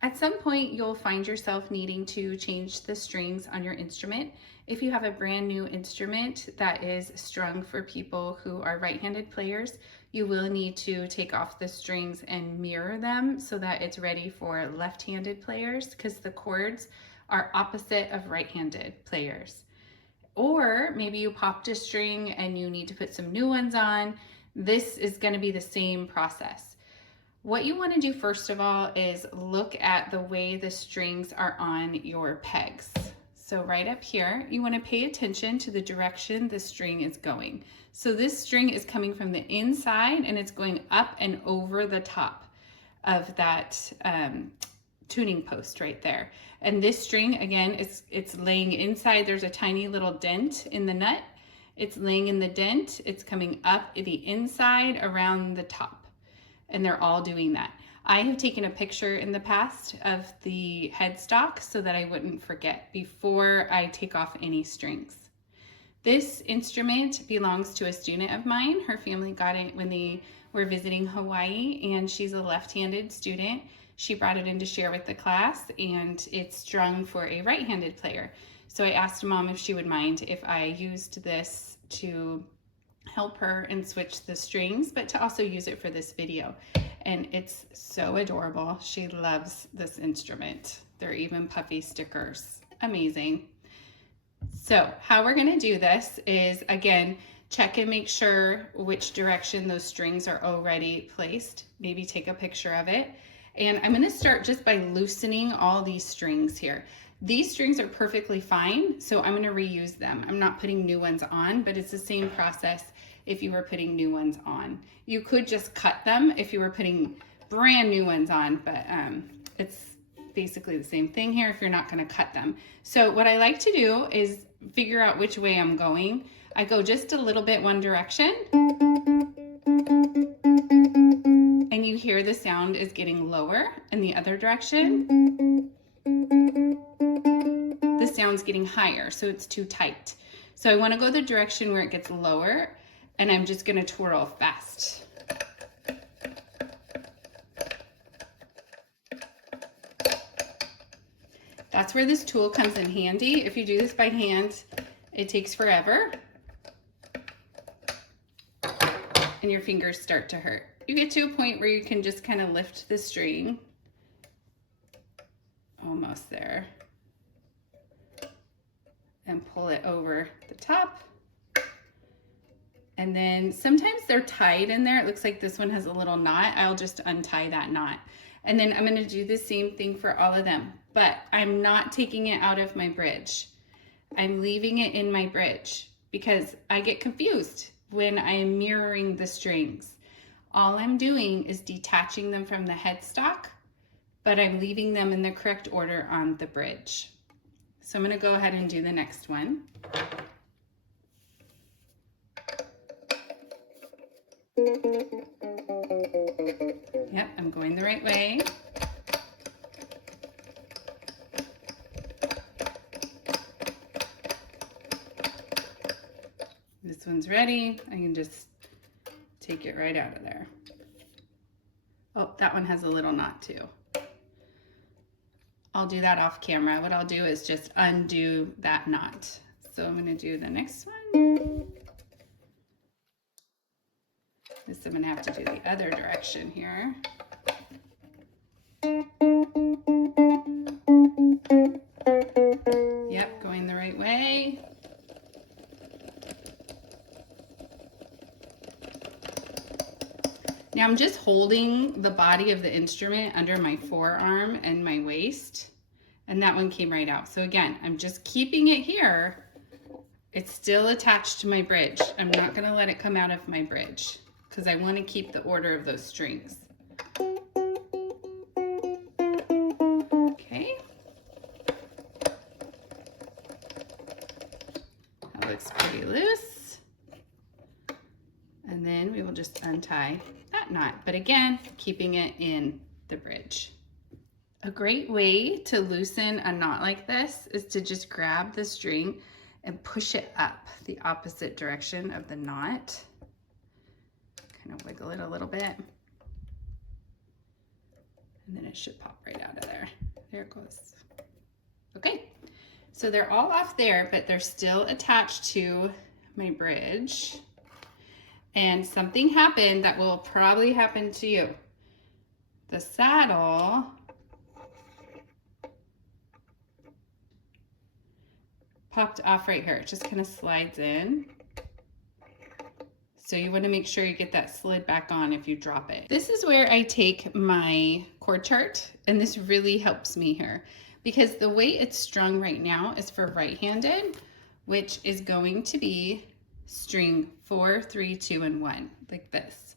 At some point, you'll find yourself needing to change the strings on your instrument. If you have a brand new instrument that is strung for people who are right-handed players, you will need to take off the strings and mirror them so that it's ready for left-handed players, because the chords are opposite of right-handed players. Or maybe you popped a string and you need to put some new ones on. This is going to be the same process. What you want to do first of all is look at the way the strings are on your pegs. So right up here, you want to pay attention to the direction the string is going. So this string is coming from the inside and it's going up and over the top of that tuning post right there. And this string, again, it's laying inside. There's a tiny little dent in the nut. It's laying in the dent. It's coming up the inside around the top. And they're all doing that. I have taken a picture in the past of the headstock so that I wouldn't forget before I take off any strings. This instrument belongs to a student of mine. Her family got it when they were visiting Hawaii, and she's a left-handed student. She brought it in to share with the class, and it's strung for a right-handed player. So I asked Mom if she would mind if I used this to help her and switch the strings, but to also use it for this video. And it's so adorable. She loves this instrument. There are even puffy stickers. Amazing. So how we're going to do this is, again, check and make sure which direction those strings are already placed. Maybe take a picture of it. And I'm going to start just by loosening all these strings here. These strings are perfectly fine, so I'm going to reuse them. I'm not putting new ones on, but it's the same process if you were putting new ones on. You could just cut them if you were putting brand new ones on, but it's basically the same thing here if you're not going to cut them. So what I like to do is figure out which way I'm going. I go just a little bit one direction, and you hear the sound is getting lower in the other direction. The sound's getting higher, so it's too tight. So I want to go the direction where it gets lower, and I'm just going to twirl fast. That's where this tool comes in handy. If you do this by hand, it takes forever, and your fingers start to hurt. You get to a point where you can just kind of lift the string. Almost there. And pull it over the top. And then sometimes they're tied in there. It looks like this one has a little knot. I'll just untie that knot. And then I'm going to do the same thing for all of them, but I'm not taking it out of my bridge. I'm leaving it in my bridge because I get confused when I am mirroring the strings. All I'm doing is detaching them from the headstock, but I'm leaving them in the correct order on the bridge. So I'm going to go ahead and do the next one. Yep, I'm going the right way. This one's ready. I can just take it right out of there. Oh, that one has a little knot too. I'll do that off camera. What I'll do is just undo that knot. So I'm going to do the next one. This I'm going to have to do the other direction here. Yep, going the right way. Now I'm just holding the body of the instrument under my forearm and my waist, and that one came right out. So again, I'm just keeping it here. It's still attached to my bridge. I'm not going to let it come out of my bridge because I want to keep the order of those strings. Okay. That looks pretty loose. And then we will just untie that knot, but again, keeping it in the bridge. A great way to loosen a knot like this is to just grab the string and push it up the opposite direction of the knot. Kind of wiggle it a little bit. and then it should pop right out of there. There it goes. Okay, so they're all off there, but they're still attached to my bridge. And something happened that will probably happen to you. The saddle popped off right here. It just kind of slides in. So you want to make sure you get that slid back on if you drop it. This is where I take my chord chart, and this really helps me here because the way it's strung right now is for right-handed, which is going to be string 4, 3, 2, and 1, like this.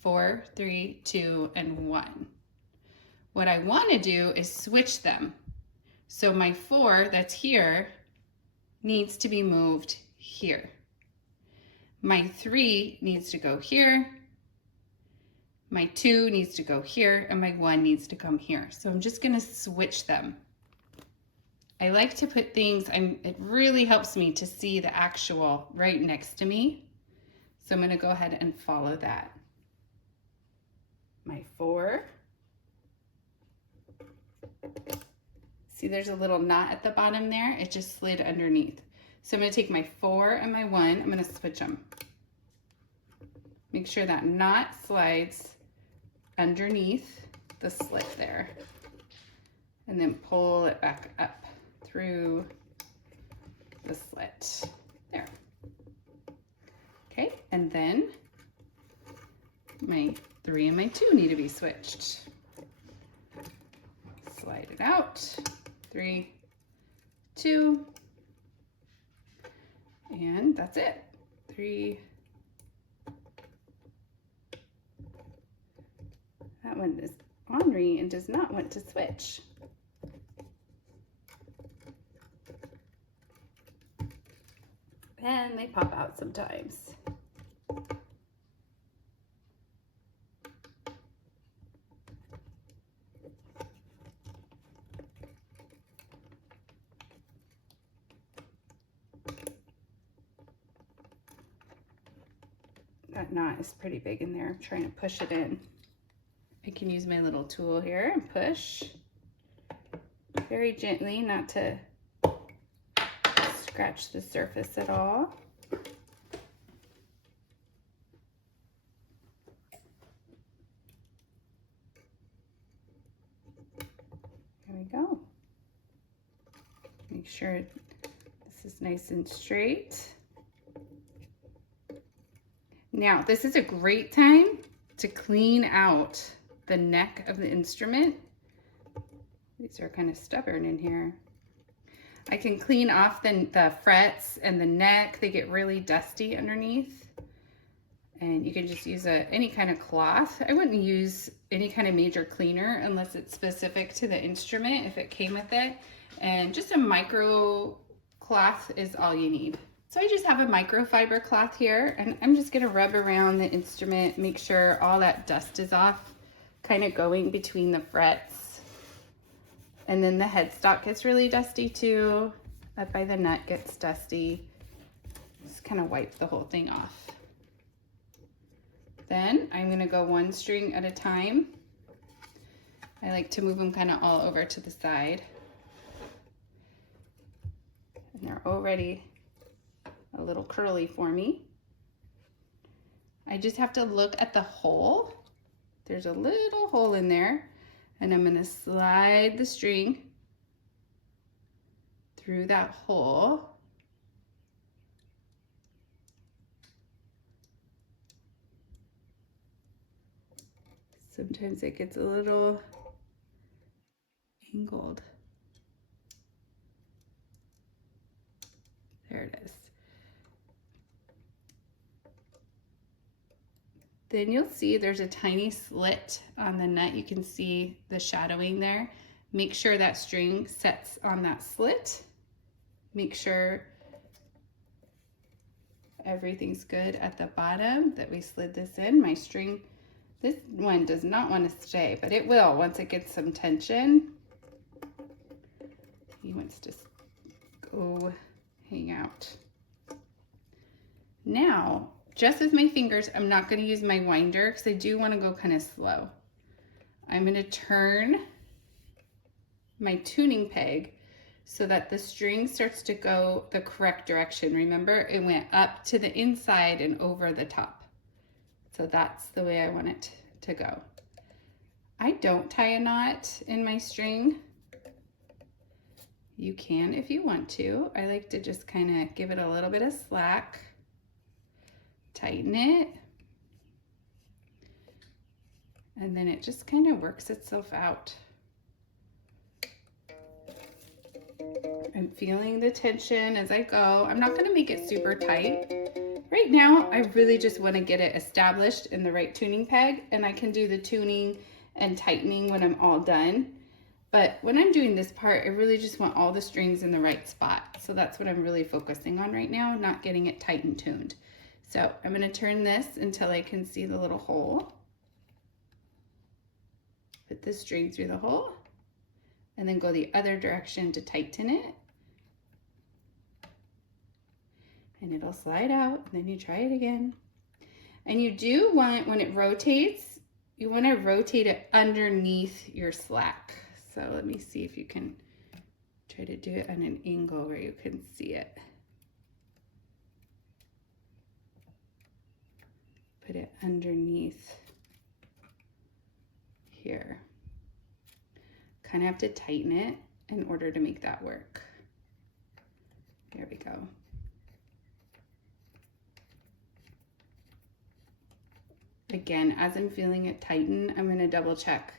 4, 3, 2, and 1. What I want to do is switch them. So my 4 that's here needs to be moved here. My 3 needs to go here, my 2 needs to go here, and my 1 needs to come here. So I'm just gonna switch them. I like to put things, it really helps me to see the actual right next to me. So I'm gonna go ahead and follow that. My 4. See, there's a little knot at the bottom there. It just slid underneath. So I'm going to take my 4 and my 1, I'm going to switch them. Make sure that knot slides underneath the slit there. And then pull it back up through the slit. There. Okay, and then my 3 and my 2 need to be switched. Slide it out. 3, 2. And that's it. 3. That one is ornery and does not want to switch. And they pop out sometimes. That knot is pretty big in there. I'm trying to push it in. I can use my little tool here and push very gently, not to scratch the surface at all. There we go. Make sure this is nice and straight. Now, this is a great time to clean out the neck of the instrument. These are kind of stubborn in here. I can clean off the frets and the neck. They get really dusty underneath. And you can just use any kind of cloth. I wouldn't use any kind of major cleaner unless it's specific to the instrument, if it came with it. And just a micro cloth is all you need. So I just have a microfiber cloth here, and I'm just gonna rub around the instrument, make sure all that dust is off, kind of going between the frets. And then the headstock gets really dusty too. Up by the nut gets dusty. Just kind of wipe the whole thing off. Then I'm gonna go one string at a time. I like to move them kind of all over to the side. And they're already a little curly for me. I just have to look at the hole. There's a little hole in there, and I'm gonna slide the string through that hole. Sometimes it gets a little angled. There it is. Then you'll see there's a tiny slit on the nut. You can see the shadowing there. Make sure that string sets on that slit. Make sure everything's good at the bottom, that we slid this in. My string, this one does not want to stay, but it will once it gets some tension. He wants to go hang out. Now, just with my fingers, I'm not going to use my winder because I do want to go kind of slow. I'm going to turn my tuning peg so that the string starts to go the correct direction. Remember, it went up to the inside and over the top. So that's the way I want it to go. I don't tie a knot in my string. You can if you want to. I like to just kind of give it a little bit of slack, tighten it, and then it just kind of works itself out. I'm feeling the tension as I go. I'm not going to make it super tight. Right now, I really just want to get it established in the right tuning peg, and I can do the tuning and tightening when I'm all done. But when I'm doing this part, I really just want all the strings in the right spot. So that's what I'm really focusing on right now, not getting it tight and tuned. So I'm going to turn this until I can see the little hole. Put the string through the hole, and then go the other direction to tighten it. And it'll slide out, and then you try it again. And you do want, when it rotates, you want to rotate it underneath your slack. So let me see if you can try to do it on an angle where you can see it. Put it underneath here. Kind of have to tighten it in order to make that work. There we go. Again, as I'm feeling it tighten, I'm going to double check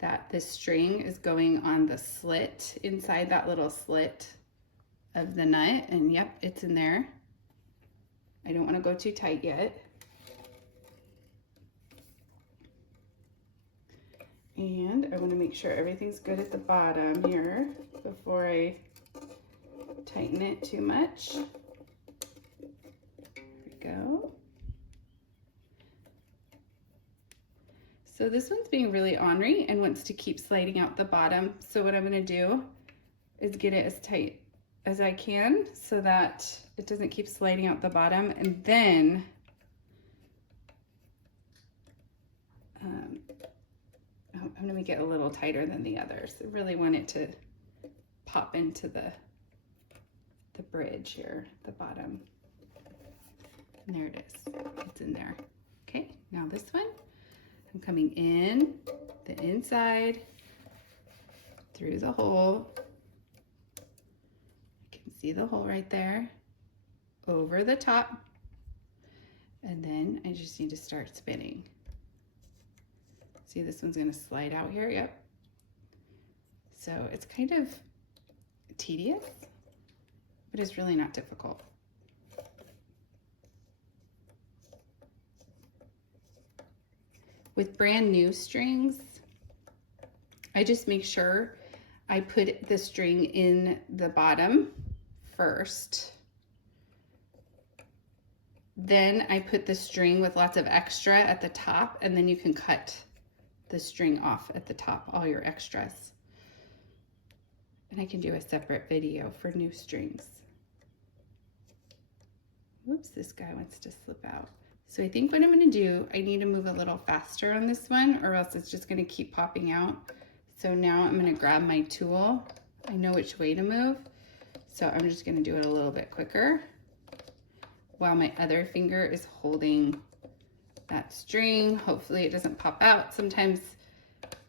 that this string is going on the slit, inside that little slit of the nut, and yep, it's in there. I don't want to go too tight yet. And I want to make sure everything's good at the bottom here before I tighten it too much. There we go. So this one's being really ornery and wants to keep sliding out the bottom. So what I'm going to do is get it as tight as I can so that it doesn't keep sliding out the bottom. And then I'm going to make it a little tighter than the others. I really want it to pop into the bridge here, the bottom. And there it is. It's in there. Okay, now this one. I'm coming in the inside through the hole. You can see the hole right there, over the top, and then I just need to start spinning. See, this one's going to slide out here. Yep. So it's kind of tedious, but it's really not difficult. With brand new strings, I just make sure I put the string in the bottom first. Then I put the string with lots of extra at the top, and then you can cut the string off at the top, all your extras. And I can do a separate video for new strings. Whoops, this guy wants to slip out. So I think what I'm going to do, I need to move a little faster on this one, or else it's just going to keep popping out. So now I'm going to grab my tool. I know which way to move, so I'm just going to do it a little bit quicker while my other finger is holding that string. Hopefully it doesn't pop out. Sometimes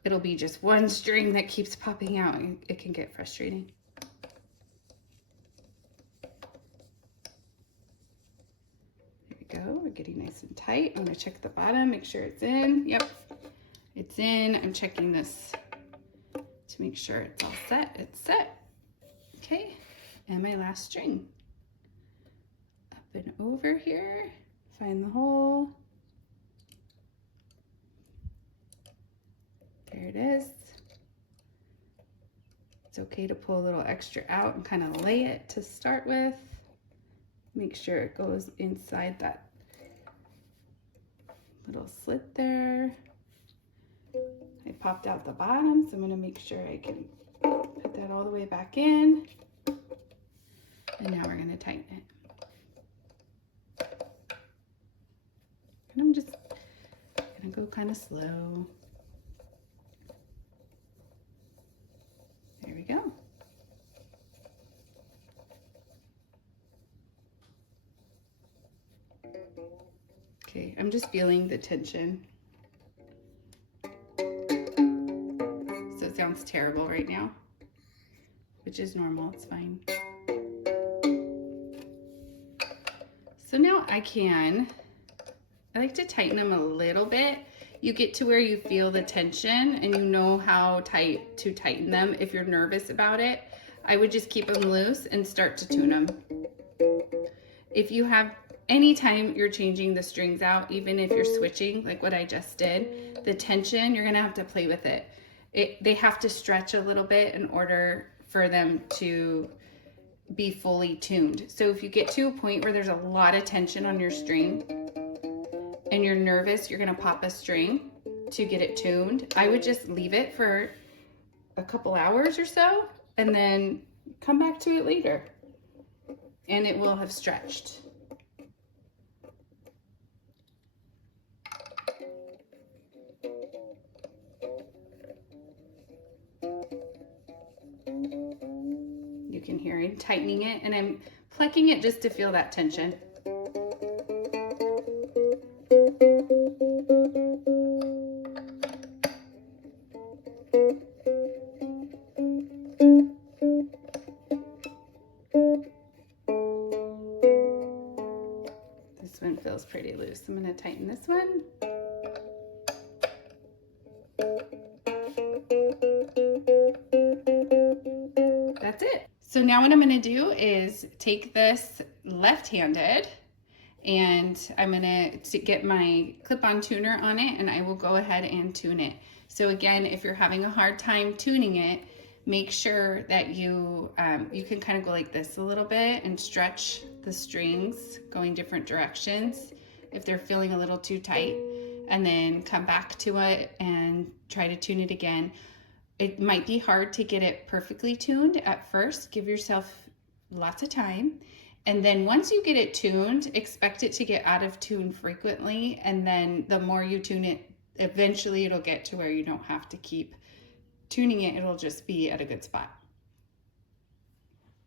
it'll be just one string that keeps popping out, and it can get frustrating. Go. We're getting nice and tight. I'm going to check the bottom, make sure it's in. Yep, it's in. I'm checking this to make sure it's all set. It's set. Okay, and my last string. Up and over here, find the hole. There it is. It's okay to pull a little extra out and kind of lay it to start with. Make sure it goes inside that little slit there. I popped out the bottom, so I'm going to make sure I can put that all the way back in. And now we're going to tighten it. And I'm just going to go kind of slow. Okay, I'm just feeling the tension. So it sounds terrible right now, which is normal, it's fine. So now I like to tighten them a little bit. You get to where you feel the tension and you know how tight to tighten them. If you're nervous about it, I would just keep them loose and start to tune them. If you have anytime you're changing the strings out, even if you're switching like what I just did, the tension, you're gonna have to play with it. They have to stretch a little bit in order for them to be fully tuned. So if you get to a point where there's a lot of tension on your string and you're nervous, you're gonna pop a string to get it tuned, I would just leave it for a couple hours or so and then come back to it later and it will have stretched. You can hear it tightening it, and I'm plucking it just to feel that tension. This one feels pretty loose. I'm going to tighten this one. That's it. So now what I'm going to do is take this left-handed and I'm going to get my clip-on tuner on it and I will go ahead and tune it. So again, if you're having a hard time tuning it, make sure that you can kind of go like this a little bit and stretch the strings going different directions if they're feeling a little too tight, and then come back to it and try to tune it again. It might be hard to get it perfectly tuned at first. Give yourself lots of time. And then once you get it tuned, expect it to get out of tune frequently. And then the more you tune it, eventually it'll get to where you don't have to keep tuning it. It'll just be at a good spot.